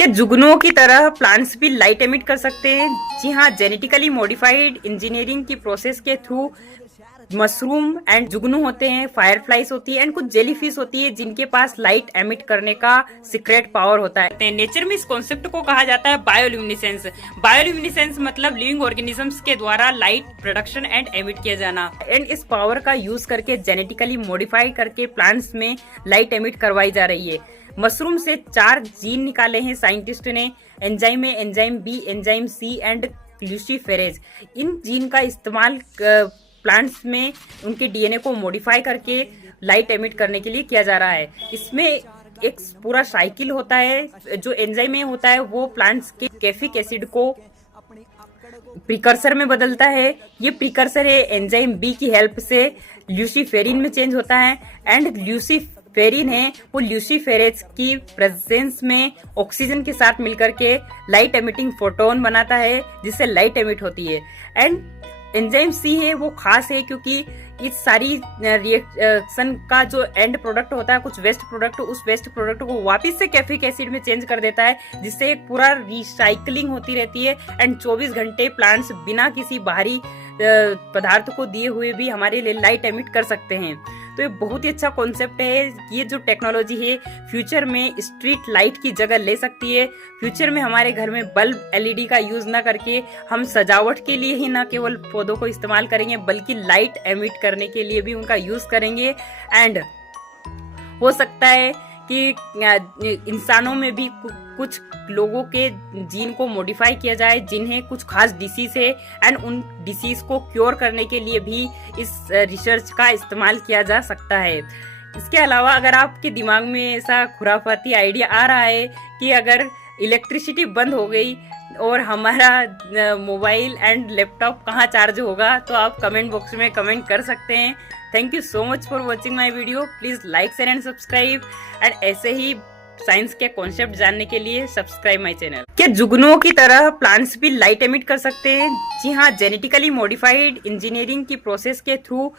क्या जुगनुओं की तरह प्लांट्स भी लाइट एमिट कर सकते हैं? जी हाँ, जेनेटिकली मॉडिफाइड इंजीनियरिंग की प्रोसेस के थ्रू मशरूम एंड जुगनू होते हैं, फायरफ्लाइज होती है एंड कुछ जेलीफिश होती है जिनके पास लाइट एमिट करने का सीक्रेट पावर होता है। नेचर में इस कॉन्सेप्ट को कहा जाता है बायोल्यूमिनेसेंस। बायोल्यूमिनेसेंस मतलब लिविंग ऑर्गेनिजम्स के द्वारा लाइट प्रोडक्शन एंड एमिट किया जाना, एंड इस पावर का यूज करके जेनेटिकली मॉडिफाई करके प्लांट्स में लाइट एमिट करवाई जा रही है। मशरूम से 4 जीन निकाले हैं साइंटिस्ट ने, enzyme A, enzyme B, enzyme C and luciferase. इन जीन का इस्तेमाल प्लांट्स में उनके डीएनए को मॉडिफाई करके लाइट एमिट करने के लिए किया जा रहा है। इसमें एक पूरा साइकिल होता है। जो एंजाइम में होता है वो प्लांट्स के कैफिक एसिड को प्रिकर्सर में बदलता है। ये प्रिकर्सर है एंजाइम बी की हेल्प से ल्यूसीफेरिन में चेंज होता है, एंड ल्यूसीफेरिन है वो ल्यूसीफेरेज की प्रेजेंस में ऑक्सीजन के साथ मिलकर के लाइट एमिटिंग फोटोन बनाता है जिससे लाइट एमिट होती है। एंड एंजाइम सी है वो खास है क्योंकि इस सारी रिएक्शन का जो एंड प्रोडक्ट होता है, कुछ वेस्ट प्रोडक्ट, उस वेस्ट प्रोडक्ट को वापस से कैफिक एसिड में चेंज कर देता है जिससे एक पूरा रिसाइकलिंग होती रहती है। एंड 24 घंटे प्लांट्स बिना किसी बाहरी पदार्थ को दिए हुए भी हमारे लिए लाइट एमिट कर सकते हैं। तो ये बहुत ही अच्छा कॉन्सेप्ट है। ये जो टेक्नोलॉजी है फ्यूचर में स्ट्रीट लाइट की जगह ले सकती है। फ्यूचर में हमारे घर में बल्ब एलईडी का यूज ना करके हम सजावट के लिए ही ना केवल पौधों को इस्तेमाल करेंगे बल्कि लाइट एमिट करने के लिए भी उनका यूज करेंगे। एंड हो सकता है कि इंसानों में भी कुछ लोगों के जीन को मॉडिफाई किया जाए जिन्हें कुछ खास डिसीज है, एंड उन डिसीज को क्योर करने के लिए भी इस रिसर्च का इस्तेमाल किया जा सकता है। इसके अलावा अगर आपके दिमाग में ऐसा खुराफाती आइडिया आ रहा है कि अगर इलेक्ट्रिसिटी बंद हो गई और हमारा मोबाइल एंड लैपटॉप कहाँ चार्ज होगा, तो आप कमेंट बॉक्स में कमेंट कर सकते हैं। Thank you so much for watching my video. Please like share and subscribe, and ऐसे ही साइंस के कॉन्सेप्ट जानने के लिए सब्सक्राइब माई चैनल। क्या जुगनुओं की तरह प्लांट्स भी लाइट एमिट कर सकते हैं? जी हाँ, जेनेटिकली मॉडिफाइड इंजीनियरिंग की प्रोसेस के थ्रू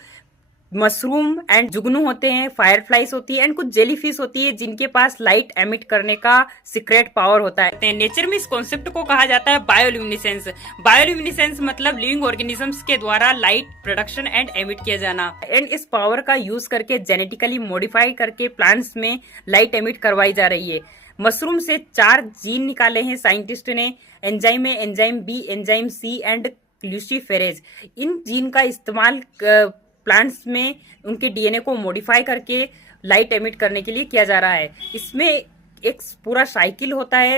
मशरूम एंड जुगनू होते हैं, फायरफ्लाइज होती है एंड कुछ जेलीफिश होती है जिनके पास लाइट एमिट करने का सीक्रेट पावर होता है। नेचर में इस कॉन्सेप्ट को कहा जाता है बायोल्यूमिनेसेंस। बायोल्यूमिनेसेंस मतलब लिविंग ऑर्गेनिजम्स के द्वारा लाइट प्रोडक्शन एंड एमिट किया जाना, एंड इस पावर का यूज करके जेनेटिकली मॉडिफाई करके प्लांट्स में लाइट एमिट करवाई जा रही है। मशरूम से 4 जीन निकाले हैं साइंटिस्ट ने, enzyme A, enzyme B, enzyme C and luciferase. इन जीन का इस्तेमाल प्लांट्स में उनके डीएनए को मॉडिफाई करके लाइट एमिट करने के लिए किया जा रहा है। इसमें एक पूरा साइकिल होता है।